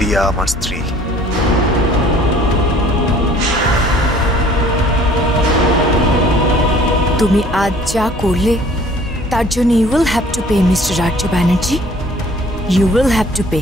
দিয়া আমার স্ত্রী। তুমি আজ যা করলে তার জন্য you will have to pay mister Rajya Banerjee, you will have to pay.